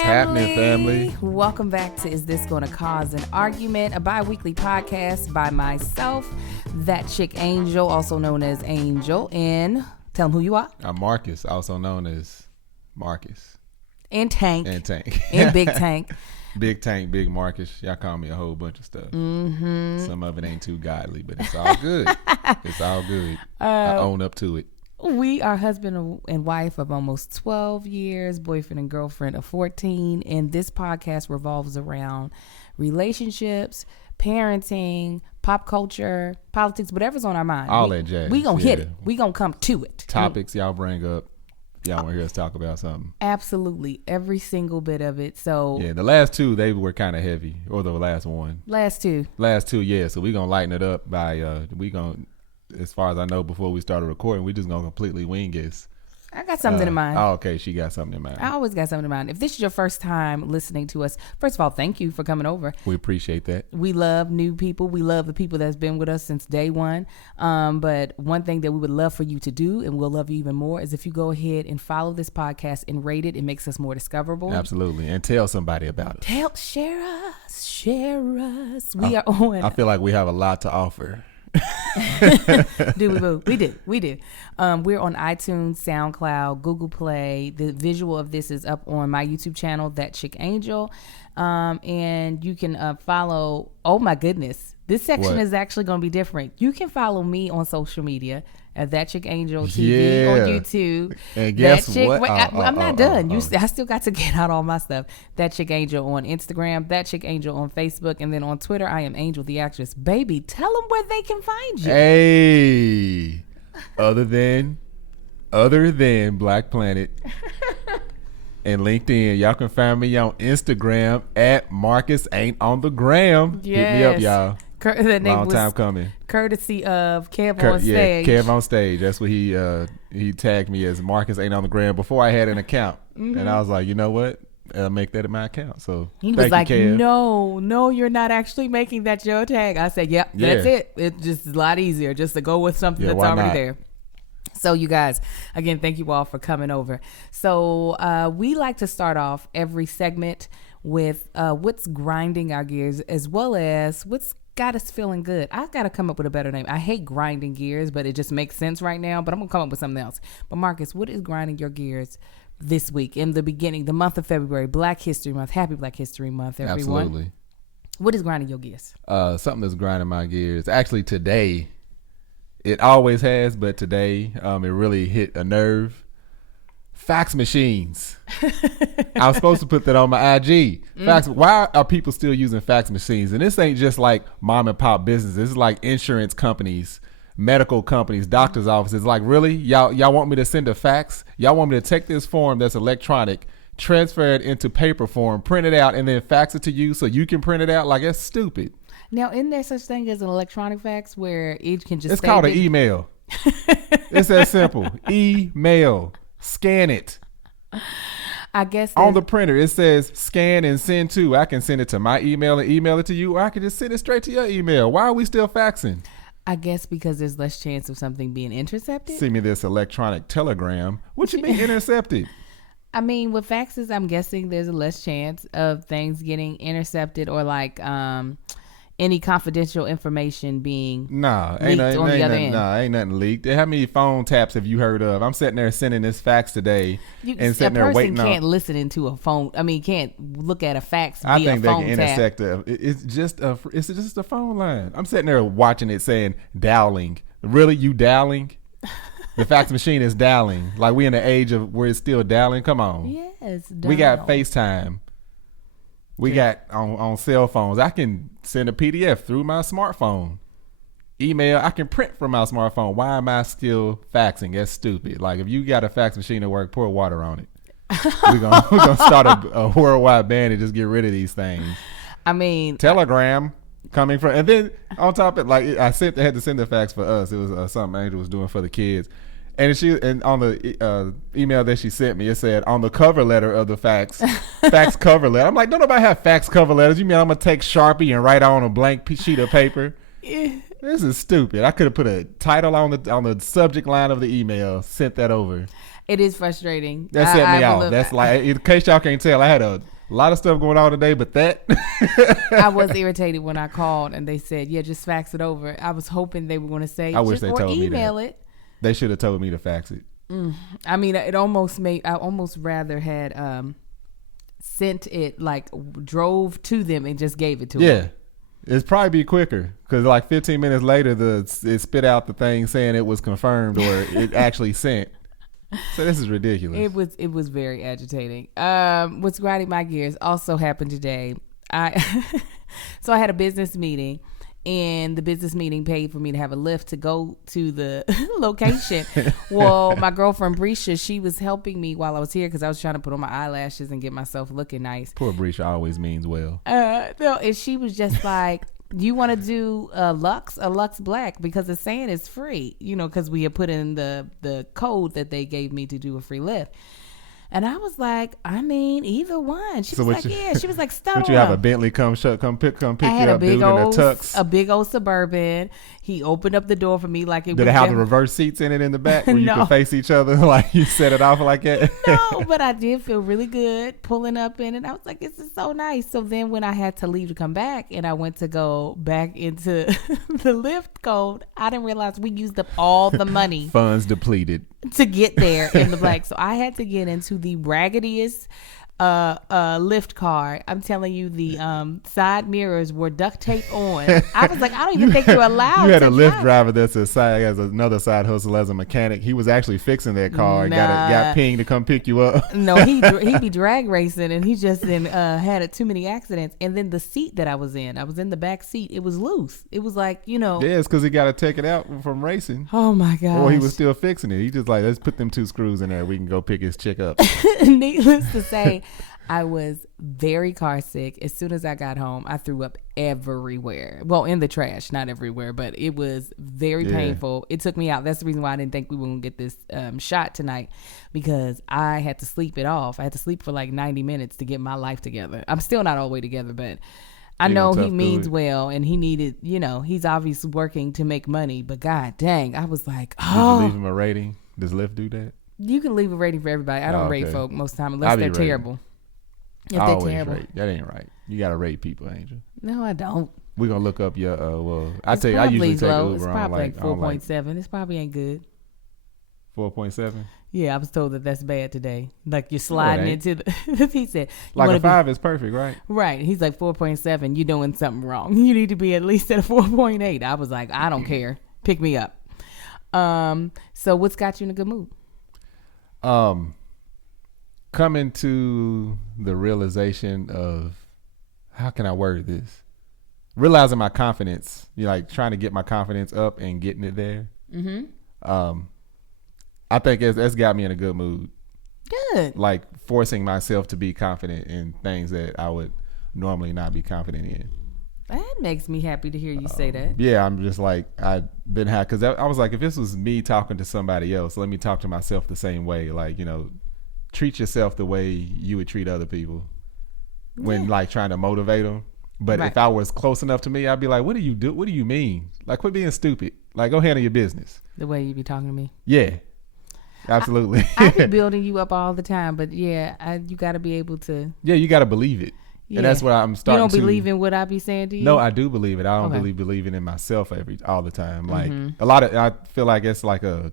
happening, family? Welcome back to Is This Gonna Cause an Argument, a bi-weekly podcast by myself, that chick Angel, also known as Angel, and tell them who you are. I'm Marcus, also known as Marcus. And Tank. And Tank. And Big Tank. Big Tank, Big Marcus. Y'all call me a whole bunch of stuff. Mm-hmm. Some of it ain't too godly, but it's all good. It's all good. I own up to it. We are husband and wife of almost 12 years, boyfriend and girlfriend of 14, and this podcast revolves around relationships, parenting, pop culture, politics, whatever's on our mind. All that jazz. We gonna hit it. We gonna come to it. Topics y'all bring up. Y'all want to hear us talk about something? Absolutely. Every single bit of it. So yeah, the last two, they were kind of heavy. Or the last one. Last two, yeah. So we going to lighten it up by, as far as I know, before we started recording, we just going to completely wing this. I got something in mind. Oh, okay. She got something in mind. I always got something in mind. If this is your first time listening to us, first of all, thank you for coming over. We appreciate that. We love new people. We love the people that's been with us since day one. But one thing that we would love for you to do, and we'll love you even more, is if you go ahead and follow this podcast and rate it. It makes us more discoverable. Absolutely. And tell somebody about it. Share us. We are on. I feel like we have a lot to offer. We do. We're on iTunes, SoundCloud, Google Play. The visual of this is up on my YouTube channel, That Chick Angel, and you can follow. Oh my goodness, this section is actually going to be different. You can follow me on social media at That Chick Angel TV on YouTube. And guess that chick, what? Wait, I'm not done. I still got to get out all my stuff. That Chick Angel on Instagram, That Chick Angel on Facebook, and then on Twitter, I am Angel the Actress. Baby, tell them where they can find you. Hey, other than Black Planet and LinkedIn, y'all can find me on Instagram at Marcus Ain't on the Gram. Yes. Hit me up, y'all. Long time coming. Courtesy of Kev on Stage. Yeah, Kev on Stage. That's what he tagged me as Marcus Ain't on the Gram before I had an account. Mm-hmm. And I was like, you know what? I'll make that in my account. So he was like, no, you're not actually making that your tag. I said, yep, that's it. It's just a lot easier just to go with something that's already there. So you guys, again, thank you all for coming over. So we like to start off every segment with what's grinding our gears, as well as what's got us feeling good. I got to come up with a better name. I hate grinding gears, but it just makes sense right now. But I'm going to come up with something else. But Marcus, what is grinding your gears this week in the beginning, the month of February, Black History Month? Happy Black History Month, everyone. Absolutely. What is grinding your gears? Something that's grinding my gears. Actually, today, it always has, but today it really hit a nerve. Fax machines. I was supposed to put that on my IG. Fax. Why are people still using fax machines? And this ain't just like mom and pop business. This is like insurance companies, medical companies, doctors' offices. Like, really? Y'all want me to send a fax? Y'all want me to take this form that's electronic, transfer it into paper form, print it out, and then fax it to you so you can print it out? Like, that's stupid. Now, isn't there such thing as an electronic fax where it can just... It's called an email. It's that simple. Email. Scan it. I guess on the printer it says scan and send to. I can send it to my email and email it to you, or I can just send it straight to your email. Why are we still faxing? I guess because there's less chance of something being intercepted. See me this electronic telegram. What you mean intercepted? I mean, with faxes, I'm guessing there's a less chance of things getting intercepted or like any confidential information being leaked on the other end. Ain't nothing leaked. How many phone taps have you heard of? I'm sitting there sending this fax today and sitting there waiting on. A person can't listen into a phone. I mean, can't look at a fax via I think phone they can intersect it's just a phone line. I'm sitting there watching it saying dialing. Really, you dialing? The fax machine is dialing. Like we in the age of where it's still dialing. Come on. Yes. We got FaceTime. We got on cell phones. I can send a PDF through my smartphone. Email, I can print from my smartphone. Why am I still faxing? That's stupid. Like if you got a fax machine at work, pour water on it. We're gonna start a worldwide ban and just get rid of these things. I mean, Telegram coming from, and then on top of it, like I had to send the fax for us. It was something Angel was doing for the kids. And on the email that she sent me, it said on the cover letter of the fax cover letter. I'm like, don't nobody have fax cover letters. You mean I'm gonna take Sharpie and write on a blank sheet of paper? This is stupid. I could have put a title on the subject line of the email, sent that over. It is frustrating. That set me off. That's like, in case y'all can't tell, I had a lot of stuff going on today, but that. I was irritated when I called and they said, yeah, just fax it over. I was hoping they were going to say, I wish they told me that. Email it. They should have told me to fax it. I mean, I almost rather had sent it, like drove to them and just gave it to them. Yeah. It'd probably be quicker because like 15 minutes later, it spit out the thing saying it was confirmed or it actually sent. So this is ridiculous. It was very agitating. What's grinding my gears also happened today. So I had a business meeting, and the business meeting paid for me to have a lift to go to the location. Well, my girlfriend Brisha, she was helping me while I was here because I was trying to put on my eyelashes and get myself looking nice. Poor Brisha always means well. No, and she was just like, you want to do a Lux Black because it's saying it's free, because we had put in the code that they gave me to do a free lift. And I was like, I mean, either one. She was like, yeah. She was like, stop. Would you have a Bentley come pick you up, dude, in a tux? A big old Suburban. He opened up the door for me like it was. Did it have the reverse seats in it in the back where you could face each other? Like you set it off like that? No, but I did feel really good pulling up in it. I was like, this is so nice. So then when I had to leave to come back and I went to go back into the lift code, I didn't realize we used up all the money. Funds depleted. To get there in the black. So I had to get into the raggediest lift car. I'm telling you, the side mirrors were duct taped on. I was like, I don't even think you're allowed. You had a Lyft driver that's has another side hustle as a mechanic. He was actually fixing that car and got pinged to come pick you up. No, he'd be drag racing, and he just had too many accidents. And then the seat that I was in the back seat. It was loose. It was like, Yeah, it's because he got to take it out from racing. Oh my god! Or he was still fixing it. He just like, let's put them 2 screws in there. We can go pick his chick up. Needless to say, I was very car sick. As soon as I got home, I threw up everywhere. Well, in the trash, not everywhere, but it was very painful. It took me out. That's the reason why I didn't think we were going to get this shot tonight, because I had to sleep it off. I had to sleep for like 90 minutes to get my life together. I'm still not all the way together, but I know he means well, and he needed, he's obviously working to make money, but god dang, I was like, oh. Did you leave him a rating? Does Lyft do that? You can leave a rating for everybody. I don't rate folk most of the time unless they're terrible. If I always terrible. Rate. That ain't right. You gotta rate people, Angel. No, I don't. We're gonna look up your I tell you, I usually take Uber. It's probably like 4.7. This probably ain't good. 4.7? Yeah, I was told that's bad today. Like you're sliding into the he said like a 5 is perfect, right? Right. He's like 4.7, you're doing something wrong. You need to be at least at a 4.8. I was like, I don't care. Pick me up. So what's got you in a good mood? Coming to the realization of, how can I word this? Realizing my confidence, like trying to get my confidence up and getting it there. Mm-hmm. I think that's got me in a good mood. Good. Like forcing myself to be confident in things that I would normally not be confident in. That makes me happy to hear you say that. Yeah, I'm just like, I've been happy because I was like, if this was me talking to somebody else, let me talk to myself the same way. Like, treat yourself the way you would treat other people when like trying to motivate them. But if I was close enough to me, I'd be like, what do you do? What do you mean? Like, quit being stupid. Like, go handle your business. The way you be talking to me. Yeah, absolutely. I be building you up all the time, but you got to be able to. Yeah, you got to believe it. Yeah. And that's what I'm starting to. You don't believe in what I be saying to you? No, I do believe it. I don't really believe it in myself all the time. Like I feel like it's like a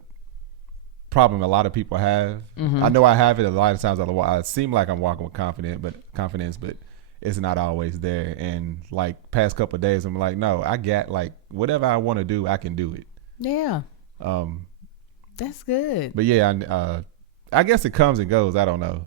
problem a lot of people have. Mm-hmm. I know I have it a lot of times. I seem like I'm walking with confidence, but it's not always there. And like past couple of days, I'm like, no, I got like whatever I want to do, I can do it. Yeah. That's good. But yeah, I guess it comes and goes. I don't know.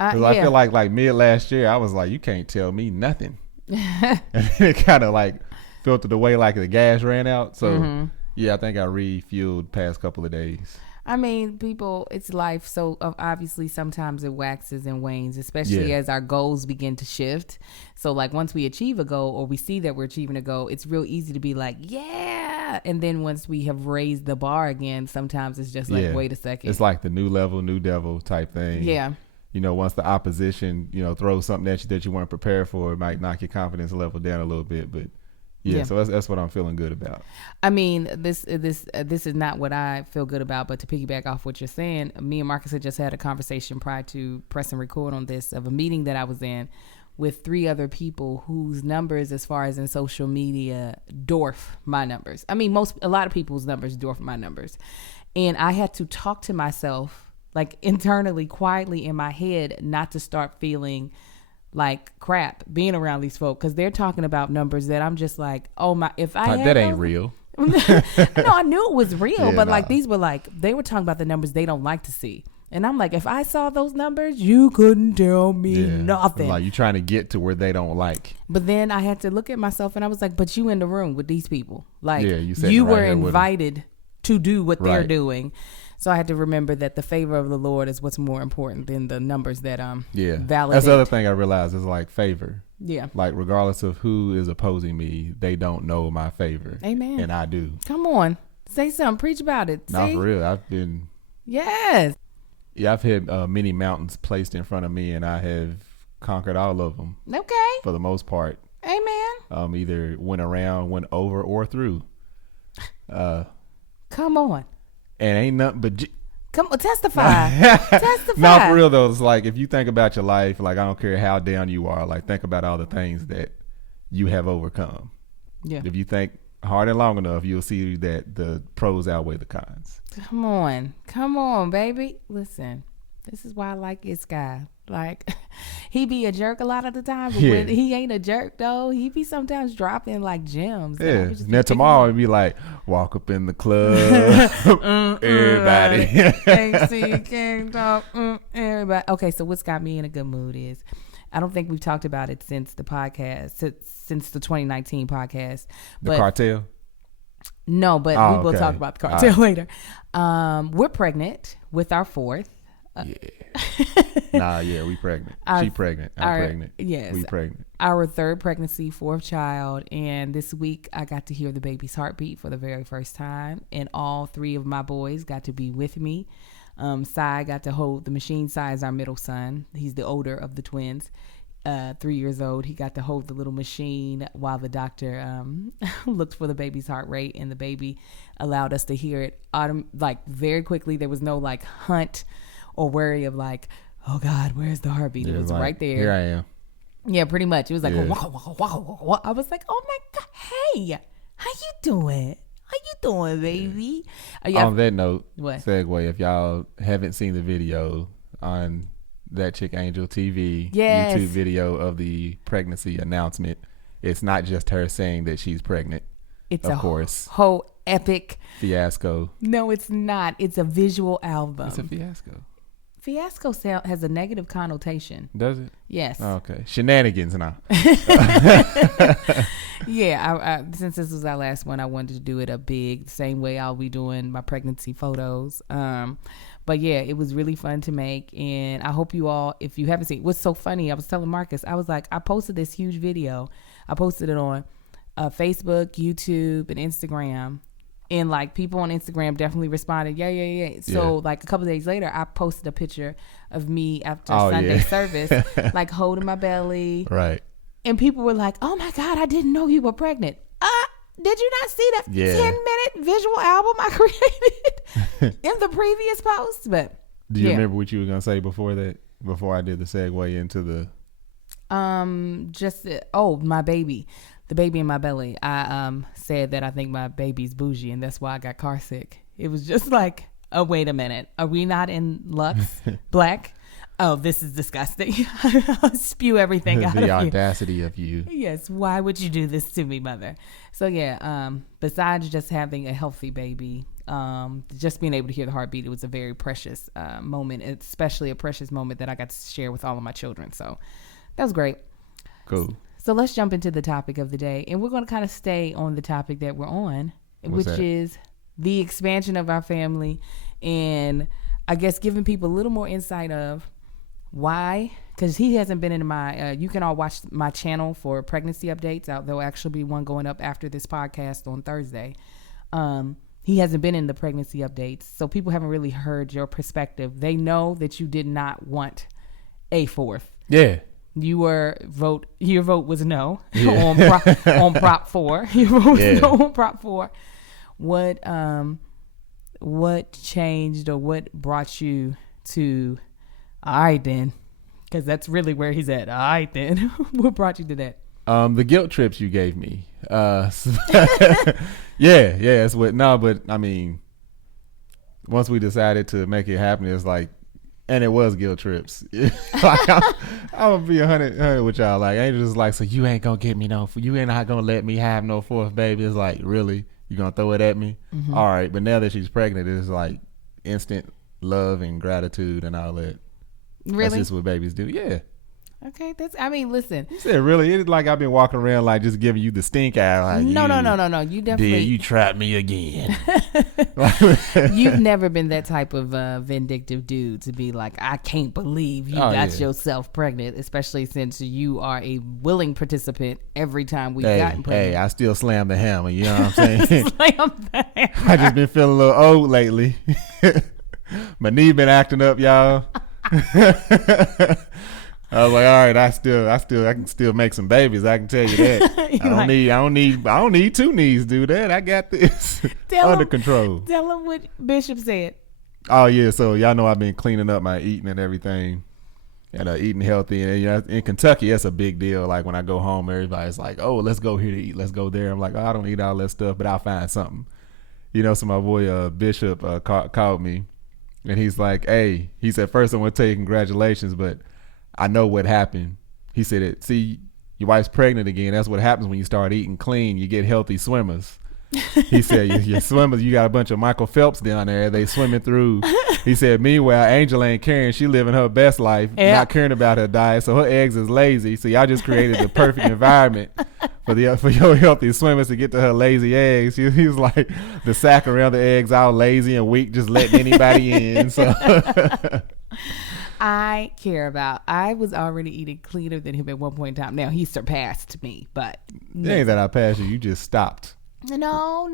I feel like mid last year, I was like, you can't tell me nothing. And it kind of like filtered away like the gas ran out. So yeah, I think I refueled past couple of days. I mean, people, it's life. So obviously sometimes it waxes and wanes, especially as our goals begin to shift. So like once we achieve a goal or we see that we're achieving a goal, it's real easy to be like, yeah. And then once we have raised the bar again, sometimes it's just like, wait a second. It's like the new level, new devil type thing. Yeah. Once the opposition, throws something at you that you weren't prepared for, it might knock your confidence level down a little bit. But Yeah, so that's what I'm feeling good about. I mean, this is not what I feel good about, but to piggyback off what you're saying, me and Marcus had just had a conversation prior to pressing record on this of a meeting that I was in with 3 other people whose numbers, as far as in social media, dwarf my numbers. I mean, a lot of people's numbers dwarf my numbers. And I had to talk to myself, like internally, quietly in my head, not to start feeling like crap being around these folk, because they're talking about numbers that I'm just like, oh my, if I had that ain't real. No, I knew it was real, but like these were like, they were talking about the numbers they don't like to see. And I'm like, if I saw those numbers, you couldn't tell me nothing. Like, you're trying to get to where they don't like. But then I had to look at myself and I was like, but you in the room with these people. Like, you were invited to do what they're doing. So I had to remember that the favor of the Lord is what's more important than the numbers that validate. That's the other thing I realized is like favor. Yeah. Like, regardless of who is opposing me, they don't know my favor. Amen. And I do. Come on. Say something. Preach about it. Not for real. I've been. Yes. Yeah, I've had many mountains placed in front of me, and I have conquered all of them. Okay. For the most part. Amen. Either went around, went over, or through. Come on. And ain't nothing but... Come on, testify. Testify. No, for real though, it's like, if you think about your life, like, I don't care how down you are, like, think about all the things that you have overcome. Yeah. If you think hard and long enough, you'll see that the pros outweigh the cons. Come on, baby. Listen, this is why I like this guy. Like, he be a jerk a lot of the time, but when he ain't a jerk though, he be sometimes dropping like gems. Yeah. Now tomorrow it'd be like, walk up in the club, everybody. AC King Talk, everybody. Okay, so what's got me in a good mood is, I don't think we've talked about it since the podcast, since the 2019 podcast. The cartel? No, but we will talk about the cartel later. We're pregnant with our 4th. We pregnant. She pregnant. I'm pregnant. Yes. We pregnant. Our 3rd pregnancy, 4th child. And this week I got to hear the baby's heartbeat for the very first time. And all 3 of my boys got to be with me. Sai got to hold the machine. Sai is our middle son. He's the older of the twins. 3 years old. He got to hold the little machine while the doctor looked for the baby's heart rate, and the baby allowed us to hear it like very quickly. There was no like hunt or worry of like, oh God, where's the heartbeat? It was like, right there. Here I am. Yeah, pretty much. It was like, wow. I was like, oh my God, hey, how you doing? How you doing, baby? On that note, what? Segue, if y'all haven't seen the video on That Chick Angel TV YouTube video of the pregnancy announcement, it's not just her saying that she's pregnant. It's of course, whole epic fiasco. No, it's not. It's a visual album. It's a fiasco. Fiasco has a negative connotation. Does it? Yes. Oh, okay. Shenanigans now. Yeah. Since this was our last one, I wanted to do it a big, same way I'll be doing my pregnancy photos. But yeah, it was really fun to make. And I hope you all, if you haven't seen, what's so funny, I was telling Marcus, I was like, I posted this huge video. I posted it on Facebook, YouTube, and Instagram. And like people on Instagram definitely responded, yeah. So like a couple of days later, I posted a picture of me after Sunday service, like holding my belly. Right. And people were like, oh my God, I didn't know you were pregnant. Did you not see that 10-minute visual album I created in the previous post? But do you remember what you were going to say before that? Before I did the segue into the... my baby. The baby in my belly. I said that I think my baby's bougie and that's why I got car sick. It was just like, oh, wait a minute. Are we not in Lux Black? Oh, this is disgusting. I'll spew everything out of you. The audacity of you. Yes. Why would you do this to me, mother? So yeah, besides just having a healthy baby, just being able to hear the heartbeat, it was a very precious moment, especially a precious moment that I got to share with all of my children. So that was great. Cool. So let's jump into the topic of the day. And we're going to kind of stay on the topic that we're on, which is the expansion of our family. And I guess giving people a little more insight of why, because he hasn't been in my, you can all watch my channel for pregnancy updates. There'll actually be one going up after this podcast on Thursday. He hasn't been in the pregnancy updates. So people haven't really heard your perspective. They know that you did not want a 4th. Yeah. Your vote was no on Prop 4. Your vote was no on Prop 4. What changed or what brought you to, all right then, because that's really where he's at. All right then. What brought you to that? The guilt trips you gave me. It's what. No, but I mean, once we decided to make it happen, it's like, and it was guilt trips. Like I'm gonna be 100 with y'all. Like Angel just like, so you ain't gonna get me you ain't not gonna let me have no fourth baby. It's like, really? You gonna throw it at me? Mm-hmm. All right, but now that she's pregnant, it's like instant love and gratitude and all that. Really? That's just what babies do. Yeah. Okay, listen. You said really? It's like I've been walking around like just giving you the stink eye. Like, no. You definitely you trapped me again. You've never been that type of vindictive dude to be like, I can't believe you got yourself pregnant, especially since you are a willing participant every time we've gotten pregnant. Hey, I still slam the hammer. You know what I'm saying? Slam the hammer. I just been feeling a little old lately. My knee been acting up, y'all. I was like, all right, I can still make some babies. I can tell you that. I don't need two knees to do that. I got this under control. Tell them what Bishop said. Oh yeah, so y'all know I've been cleaning up my eating and everything, and eating healthy. And in Kentucky, that's a big deal. Like when I go home, everybody's like, "Oh, let's go here to eat. Let's go there." I'm like, "Oh, I don't eat all that stuff, but I'll find something." So my boy Bishop called me, and he's like, "Hey," he said, "First, I want to tell you congratulations, but I know what happened." He said, "See, your wife's pregnant again. That's what happens when you start eating clean. You get healthy swimmers." He said, your swimmers, you got a bunch of Michael Phelps down there. They swimming through. He said, meanwhile, Angel ain't caring. She living her best life, not caring about her diet. So her eggs is lazy. So y'all just created the perfect environment for your healthy swimmers to get to her lazy eggs. He was like, the sack around the eggs all lazy and weak, just letting anybody in. So I was already eating cleaner than him at one point in time. Now he surpassed me, but it ain't that I passed you just stopped. No.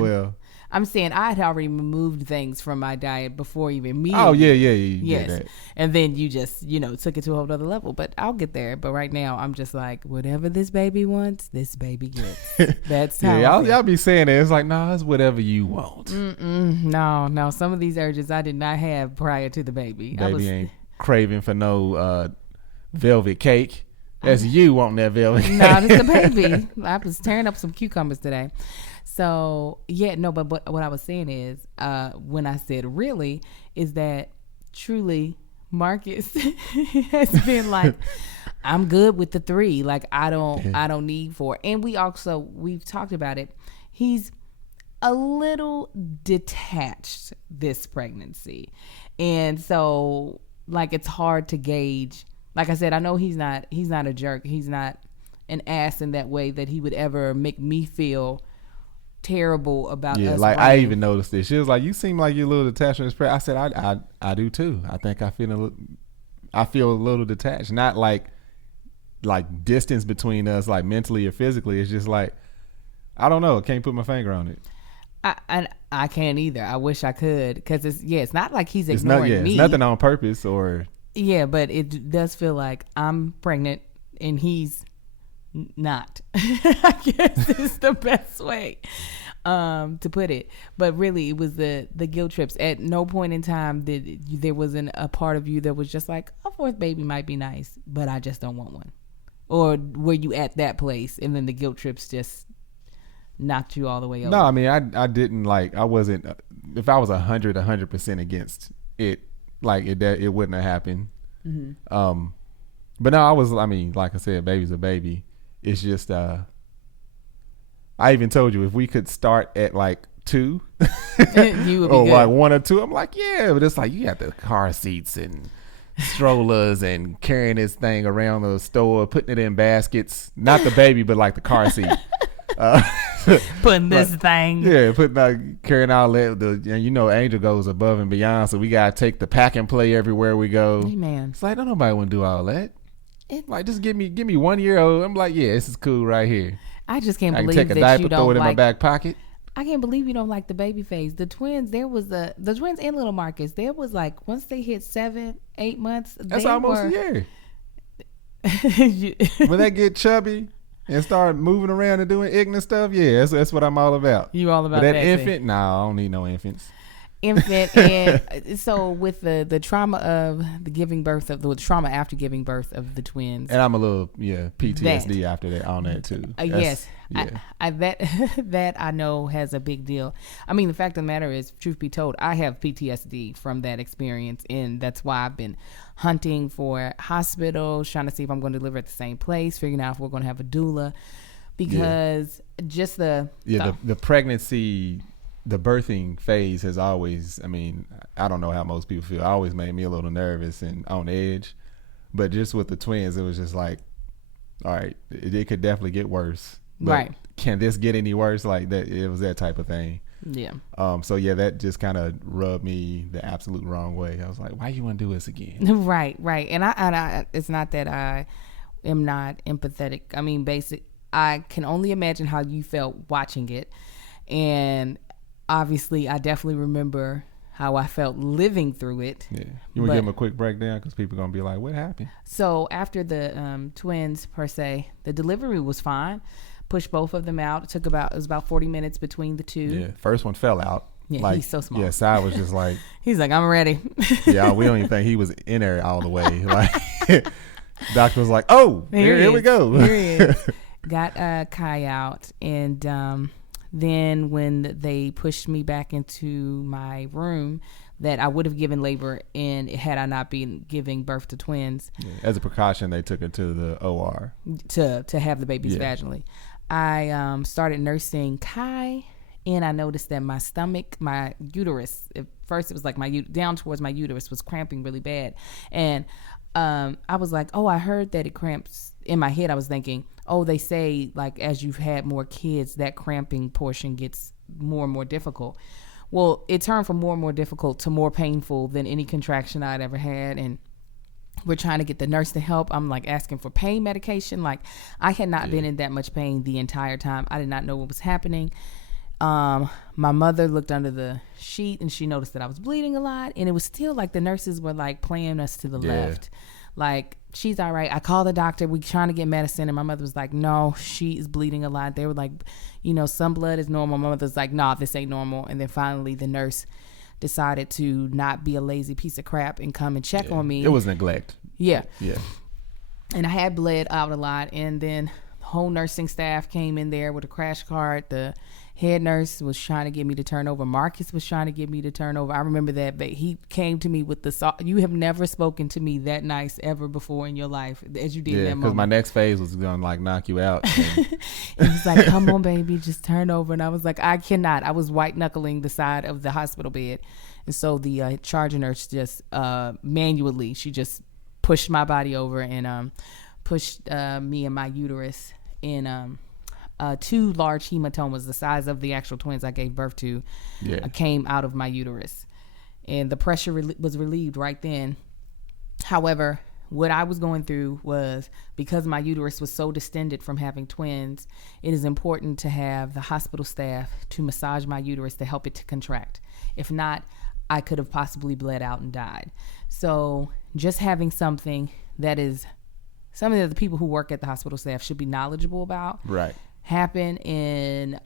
Well, I'm saying I had already removed things from my diet before even me. Oh yeah. Yes. That. And then you just, took it to a whole other level. But I'll get there. But right now I'm just like, whatever this baby wants, this baby gets. That's how y'all be saying that. It's like, no, it's whatever you want. No. Some of these urges I did not have prior to the baby. Baby ain't craving for no velvet cake. That's you wanting that velvet cake. No, it's the baby. I was tearing up some cucumbers today. So, but what I was saying is, when I said really, is that truly Marcus has been like, I'm good with the 3. Like, I don't need 4. And we've talked about it. He's a little detached this pregnancy. And so, like, it's hard to gauge. Like I said, I know he's not a jerk. He's not an ass in that way that he would ever make me feel terrible about us. Like running. I even noticed this. She was like, "You seem like you're a little detached from this prayer." I said, "I do too. I think I feel a little detached. Not like distance between us, like mentally or physically. It's just like I don't know. I can't put my finger on it. I can't either. I wish I could because it's not like he's ignoring me. It's nothing on purpose or." Yeah, but it does feel like I'm pregnant and he's not. I guess it's the best way to put it. But really, it was the guilt trips. At no point in time there wasn't a part of you that was just like, a 4th baby might be nice, but I just don't want one. Or were you at that place and then the guilt trips just knocked you all the way over? No, I mean, I didn't I wasn't, if I was 100% against it, like it wouldn't have happened. Mm-hmm. But no, like I said, baby's a baby. It's just I even told you if we could start at like 2 you would be or good. like 1 or 2, I'm like, yeah, but it's like you got the car seats and strollers and carrying this thing around the store, putting it in baskets, not the baby but like the car seat. Putting this thing. Yeah, carrying all that. And Angel goes above and beyond, so we gotta take the pack and play everywhere we go. Hey, man. It's like, don't nobody want to do all that. Like, just give me 1 year old. I'm like, yeah, this is cool right here. I just can't I can believe take a that diaper, you don't throw it in like, my back pocket. I can't believe you don't like the baby phase. The twins, the twins and little Marcus, there was like, once they hit 7-8 months, that's almost a year. When they get chubby and start moving around and doing ignorant stuff, yeah, that's what I'm all about. You all about that that infant? Nah, I don't need no infants. Infant. And so with the trauma of the giving birth of the trauma after giving birth of the twins, and I'm a little PTSD after that on that too. Yes, yeah. I that I know has a big deal. I mean, the fact of the matter is, truth be told, I have PTSD from that experience, and that's why I've been hunting for hospitals, trying to see if I'm going to deliver at the same place, figuring out if we're going to have a doula, because just the pregnancy. The birthing phase has always, I mean, I don't know how most people feel. It always made me a little nervous and on edge. But just with the twins, it was just like, all right, it could definitely get worse. But right. Can this get any worse? Like that, it was that type of thing. Yeah. So yeah, that just kind of rubbed me the absolute wrong way. I was like, why you want to do this again? Right. And I it's not that I am not empathetic. I mean, I can only imagine how you felt watching it. And obviously, I definitely remember how I felt living through it. Yeah. You want to give them a quick breakdown? Because people are going to be like, what happened? So after the twins, per se, the delivery was fine. Pushed both of them out. It was about 40 minutes between the two. Yeah. First one fell out. Yeah, like, he's so small. Yeah, Sai was just like. He's like, I'm ready. Yeah, we don't even think he was in there all the way. Like, doctor was like, oh, here we go. Here he is. Got Kai out, and then when they pushed me back into my room, that I would have given labor in had I not been giving birth to twins. Yeah, as a precaution, they took it to the OR to have the babies vaginally. I started nursing Kai, and I noticed that my stomach, my uterus, at first it was like down towards my uterus was cramping really bad, and I was like, oh, I heard that it cramps. In my head, I was thinking, oh, they say like as you've had more kids, that cramping portion gets more and more difficult. Well, it turned from more and more difficult to more painful than any contraction I'd ever had. And we're trying to get the nurse to help. I'm like asking for pain medication. Like I had not been in that much pain the entire time. I did not know what was happening. My mother looked under the sheet and she noticed that I was bleeding a lot. And it was still like the nurses were like playing us to the left. Like, she's all right. I called the doctor. We trying to get medicine. And my mother was like, no, she is bleeding a lot. They were like, some blood is normal. My mother's like, nah, this ain't normal. And then finally the nurse decided to not be a lazy piece of crap and come and check on me. It was neglect. Yeah. Yeah. And I had bled out a lot. And then the whole nursing staff came in there with a crash cart. The head nurse was trying to get me to turn over. Marcus was trying to get me to turn over. I remember that, but he came to me with you have never spoken to me that nice ever before in your life as you did in that moment. Because my next phase was going to like knock you out. And he was like, come on, baby, just turn over. And I was like, I cannot. I was white knuckling the side of the hospital bed. And so the charge nurse just manually, she just pushed my body over and pushed me and my uterus in 2 large hematomas the size of the actual twins I gave birth to came out of my uterus, and the pressure was relieved right then. However, what I was going through was, because my uterus was so distended from having twins, it is important to have the hospital staff to massage my uterus to help it to contract. If not, I could have possibly bled out and died. So just having something that the people who work at the hospital staff should be knowledgeable about. Right. Happen in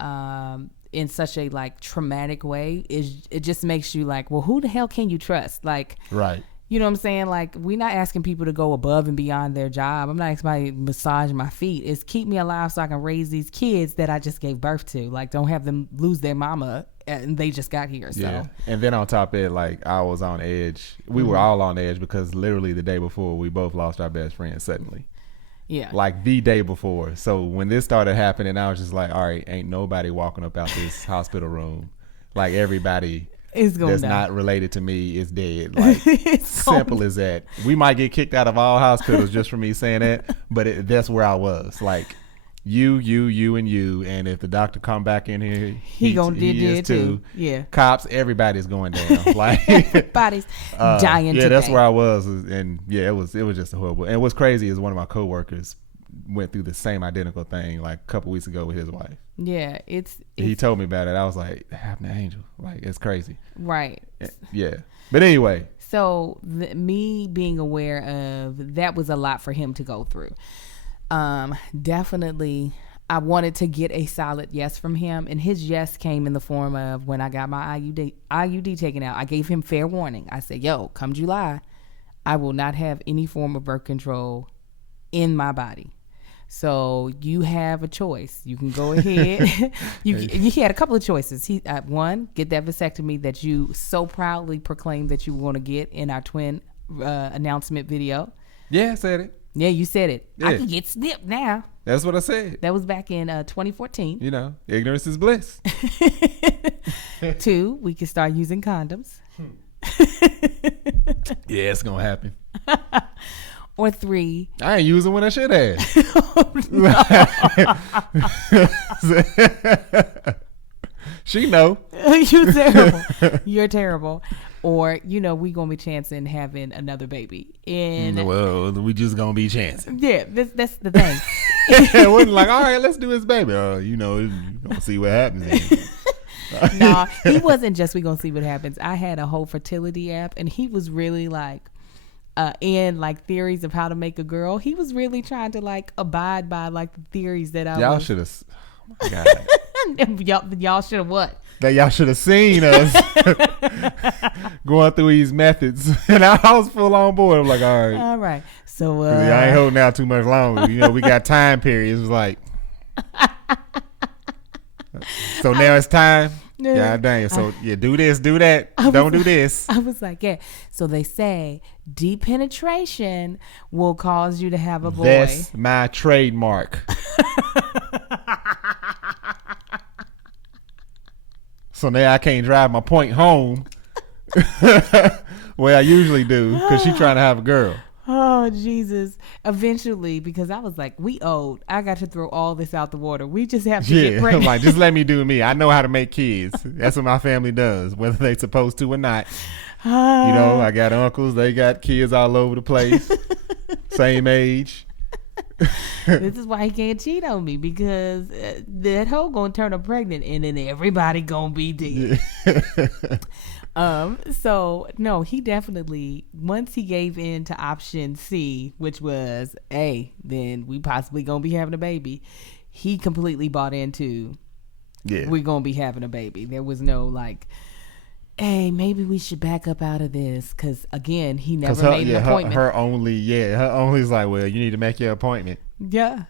such a like traumatic way, it just makes you like, well, who the hell can you trust? Like, right. You know what I'm saying? Like, we're not asking people to go above and beyond their job. I'm not asking somebody to massage my feet. It's keep me alive so I can raise these kids that I just gave birth to. Like, don't have them lose their mama and they just got here. So. Yeah. And then on top of it, like, I was on edge. We were all on edge because literally the day before we both lost our best friend suddenly. Yeah. Like the day before. So when this started happening, I was just like, all right, ain't nobody walking up out this hospital room. Like, everybody that's not related to me is dead. Like, simple as that. We might get kicked out of all hospitals just for me saying that, but that's where I was. Like, you, and you. And if the doctor come back in here, he is too. Yeah. Cops, everybody's going down. Like, everybody's dying today. Yeah, that's where I was. And yeah, it was just a horrible. And what's crazy is one of my coworkers went through the same identical thing like a couple weeks ago with his wife. Yeah, he told me about it. I was like, that happened to Angel. Like, it's crazy. Right. Yeah. But anyway. So me being aware of that was a lot for him to go through. Definitely, I wanted to get a solid yes from him, and his yes came in the form of when I got my IUD taken out. I gave him fair warning. I said, "Yo, come July, I will not have any form of birth control in my body. So you have a choice. You can go ahead." He had a couple of choices. One, get that vasectomy that you so proudly proclaimed that you want to get in our twin announcement video. Yeah, I said it. Yeah, you said it. Yeah. I can get snipped now. That's what I said. That was back in 2014. You know, ignorance is bliss. 2, we can start using condoms. Yeah, it's gonna happen. Or 3, I ain't using when I should have. She know. You terrible. You're terrible. Or, we gonna be chancing having another baby. And well, we just gonna be chancing. Yeah, that's the thing. It wasn't like, all right, let's do this baby. You gonna see what happens. No, he wasn't just we gonna see what happens. I had a whole fertility app, and he was really like in like theories of how to make a girl. He was really trying to like abide by like the theories that y'all should have. Oh my God. y'all should have what? That y'all should have seen us going through these methods, and I was full on board. I'm like, all right. So I ain't holding out too much longer. We got time periods. It was like, so now it's time. Yeah, dang. So do this, do that. Don't do this. I was like, yeah. So they say deep penetration will cause you to have a boy. That's my trademark. So now I can't drive my point home where I usually do because she's trying to have a girl. Oh, Jesus. Eventually, because I was like, we old. I got to throw all this out the water. We just have to get pregnant. I'm like, just let me do me. I know how to make kids. That's what my family does, whether they supposed to or not. I got uncles. They got kids all over the place. Same age. This is why he can't cheat on me, because that hoe gonna turn her pregnant and then everybody gonna be dead. So no, he definitely, once he gave in to option C, which was, hey, then we possibly gonna be having a baby, he completely bought into we're gonna be having a baby. There was no like, hey, maybe we should back up out of this, because again, he never made an appointment. Her only's like, well, you need to make your appointment. Yeah.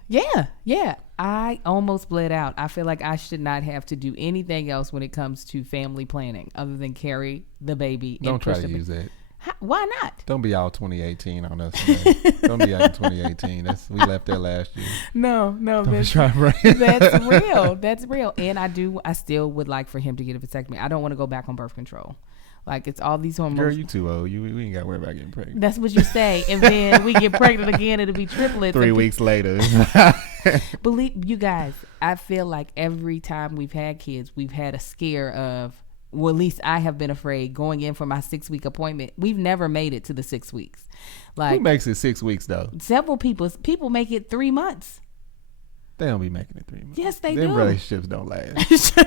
I almost bled out. I feel like I should not have to do anything else when it comes to family planning other than carry the baby. Don't try to use that. Why not? Don't be all 2018 on us. Don't be out in 2018. We left there last year. No, that's real. That's real. And I still would like for him to get a vasectomy. I don't want to go back on birth control. Like, it's all these hormones. Girl, you too old. We ain't got to worry about getting pregnant. That's what you say. And then we get pregnant again, it'll be triplets. 3 weeks later. Believe you guys, I feel like every time we've had kids, we've had a scare of, well, at least I have been afraid going in for my 6-week appointment. We've never made it to the 6 weeks. Like, who makes it 6 weeks though? Several people make it 3 months. They don't be making it 3 months. Yes, they do. Them relationships don't last.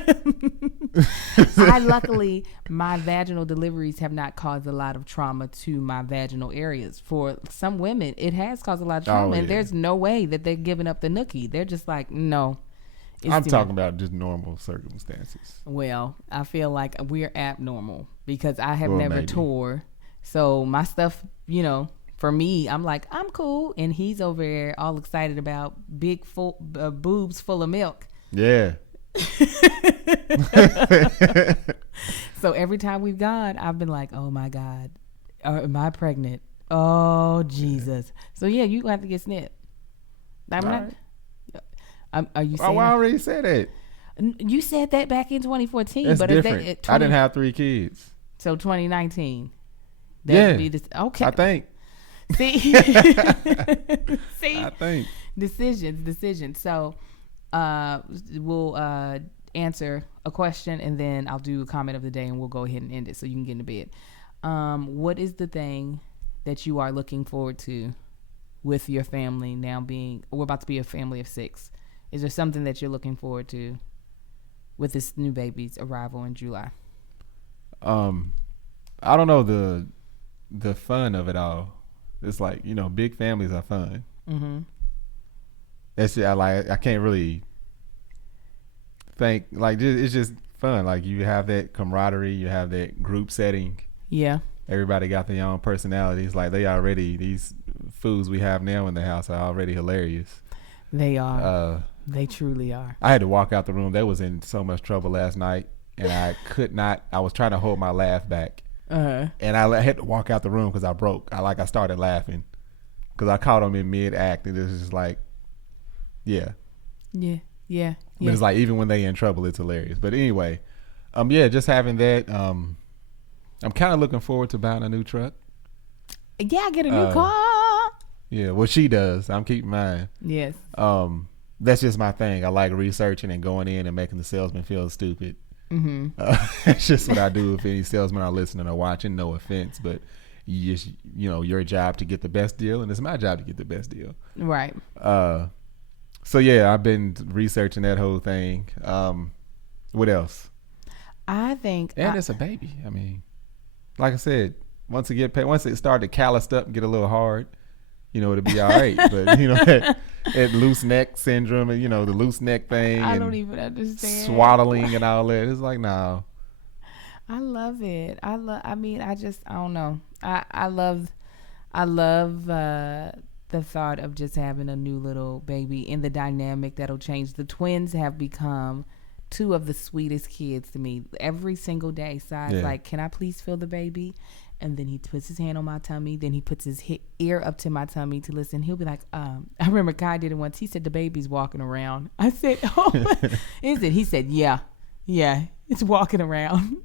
Luckily, my vaginal deliveries have not caused a lot of trauma to my vaginal areas. For some women, it has caused a lot of trauma, and there's no way that they're giving up the nookie. They're just like, no. I'm talking about just normal circumstances. Well, I feel like we're abnormal because I have never tore. So my stuff, for me, I'm like, I'm cool. And he's over there all excited about big full boobs full of milk. Yeah. So every time we've gone, I've been like, oh my God, am I pregnant? Oh, Jesus. So yeah, you have to get snipped. I'm not. Right. Are you saying? Oh, I already said it. You said that back in 2014. That's but different. I didn't have 3 kids. So 2019. Yeah. Okay. I think. See? I think. Decisions. So we'll answer a question, and then I'll do a comment of the day, and we'll go ahead and end it so you can get into bed. What is the thing that you are looking forward to with your family now we're about to be a family of 6? Is there something that you're looking forward to with this new baby's arrival in July? I don't know. the fun of it all. It's like, you know, big families are fun. Mm-hmm. That's I can't really think like it's just fun. Like you have that camaraderie, you have that group setting. Yeah. Everybody got their own personalities. Like these foods we have now in the house are already hilarious. They are. They truly are. I had to walk out the room. They was in so much trouble last night, and I could not. I was trying to hold my laugh back, and I had to walk out the room because I broke. I started laughing because I caught them in mid act, and it was just like, yeah. But it's like even when they in trouble, it's hilarious. But anyway, just having that. I'm kind of looking forward to buying a new truck. Yeah, I get a new car. Yeah, well, she does. I'm keeping mine. Yes. That's just my thing. I like researching and going in and making the salesman feel stupid. Mm-hmm. That's just what I do. If any salesmen are listening or watching, no offense, but you just, you know, your job to get the best deal, and it's my job to get the best deal. Right. So yeah, I've been researching that whole thing. What else? I think, it's a baby. I mean, like I said, once it started to callous up and get a little hard, you know, it'll be all right. But you know that loose neck syndrome, and you know the loose neck thing. I don't even understand swaddling and all that. It's like no. I love it. I don't know. I love the thought of just having a new little baby and the dynamic that'll change. The twins have become two of the sweetest kids to me. Every single day, Sai's like, "Can I please feel the baby?" And then he puts his hand on my tummy. Then he puts his ear up to my tummy to listen. He'll be like, I remember Kai did it once. He said, "The baby's walking around." I said, "Oh, is it?" He said, yeah, it's walking around.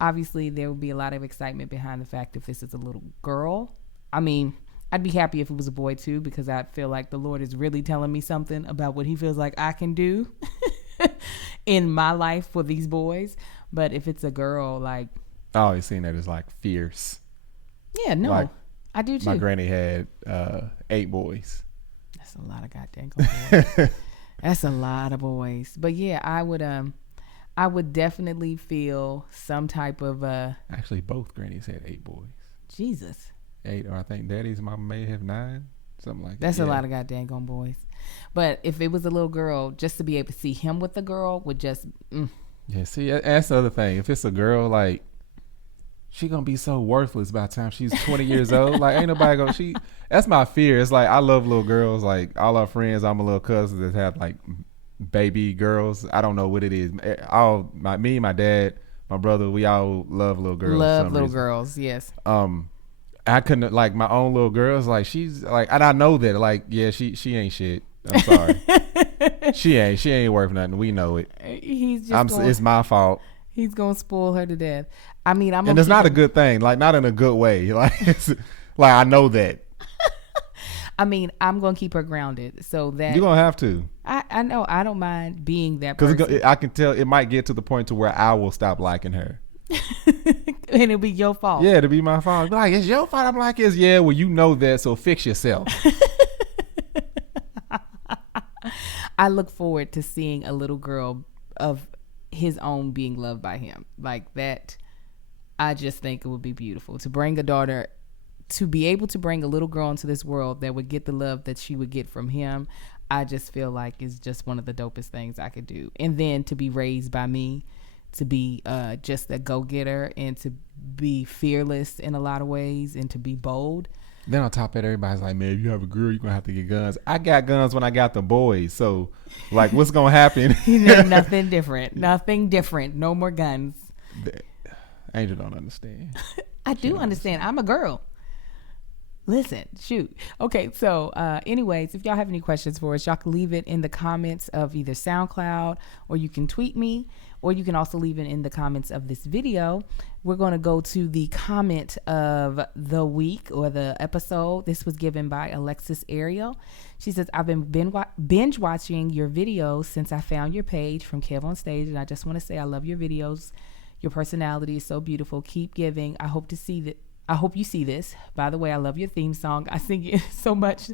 Obviously, there will be a lot of excitement behind the fact if this is a little girl. I mean, I'd be happy if it was a boy too, because I feel like the Lord is really telling me something about what he feels like I can do in my life for these boys. But if it's a girl, like, I always seen that as like fierce. Yeah, no, like, I do too. My granny had 8 boys. That's a lot of goddamn boys. That's a lot of boys. But yeah, I would definitely feel some type of Actually, both grannies had 8 boys. Jesus. 8, or I think Daddy's mom may have 9, something like that. That's a lot of goddamn boys. But if it was a little girl, just to be able to see him with the girl would just. Yeah, see, that's the other thing. If it's a girl, like, she gonna be so worthless by the time she's 20 years old. Like, ain't nobody gonna. That's my fear. It's like I love little girls. Like all our friends, I'm a little cousin that have like baby girls. I don't know what it is. Me, my dad, my brother, we all love little girls. Love little girls. Yes. I couldn't like my own little girls. Like she's like, and I know that. Like, yeah, she ain't shit. I'm sorry. She ain't worth nothing. We know it. It's my fault. He's gonna spoil her to death. I mean, and it's not a good thing. Like, not in a good way. Like, like I know that. I mean, I'm gonna keep her grounded so that you're gonna have to. I know. I don't mind being that person. Because I can tell it might get to the point to where I will stop liking her. And it'll be your fault. Yeah, it'll be my fault. Like, it's your fault. I'm like, yeah. Well, you know that, so fix yourself. I look forward to seeing a little girl of his own being loved by him like that. I just think it would be beautiful to bring a daughter, to be able to bring a little girl into this world that would get the love that she would get from him. I just feel like it's just one of the dopest things I could do. And then to be raised by me, to be just a go-getter and to be fearless in a lot of ways and to be bold. Then on top of that, everybody's like, man, if you have a girl, you're going to have to get guns. I got guns when I got the boys. So, like, what's going to happen? Nothing different. Nothing different. No more guns. Angel don't understand. I do understand. I'm a girl. Listen, shoot. Okay, so anyways, if y'all have any questions for us, y'all can leave it in the comments of either SoundCloud, or you can tweet me, or you can also leave it in the comments of this video. We're going to go to the comment of the week or the episode. This was given by Alexis Ariel. She says, I've been binge watching your videos since I found your page from Kev on Stage, and I just want to say I love your videos. Your personality is so beautiful. Keep giving. I hope to see that. I hope you see this. By the way, I love your theme song. I sing it so much.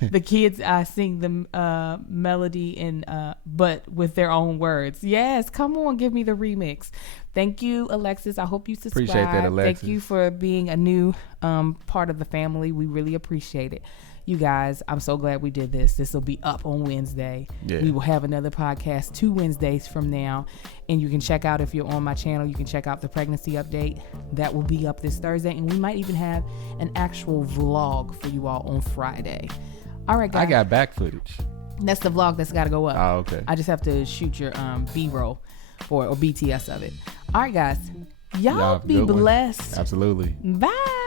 The kids, I sing the melody and but with their own words. Yes, come on, give me the remix. Thank you, Alexis. I hope you subscribe. Appreciate that, Alexis. Thank you for being a new part of the family. We really appreciate it. You guys, I'm so glad we did this. This will be up on Wednesday. Yeah. We will have another podcast 2 Wednesdays from now. And you can check out, if you're on my channel, you can check out the pregnancy update. That will be up this Thursday. And we might even have an actual vlog for you all on Friday. All right, guys. I got back footage. That's the vlog that's got to go up. Oh, okay. I just have to shoot your B-roll or BTS of it. All right, guys. Y'all be blessed. Absolutely. Bye.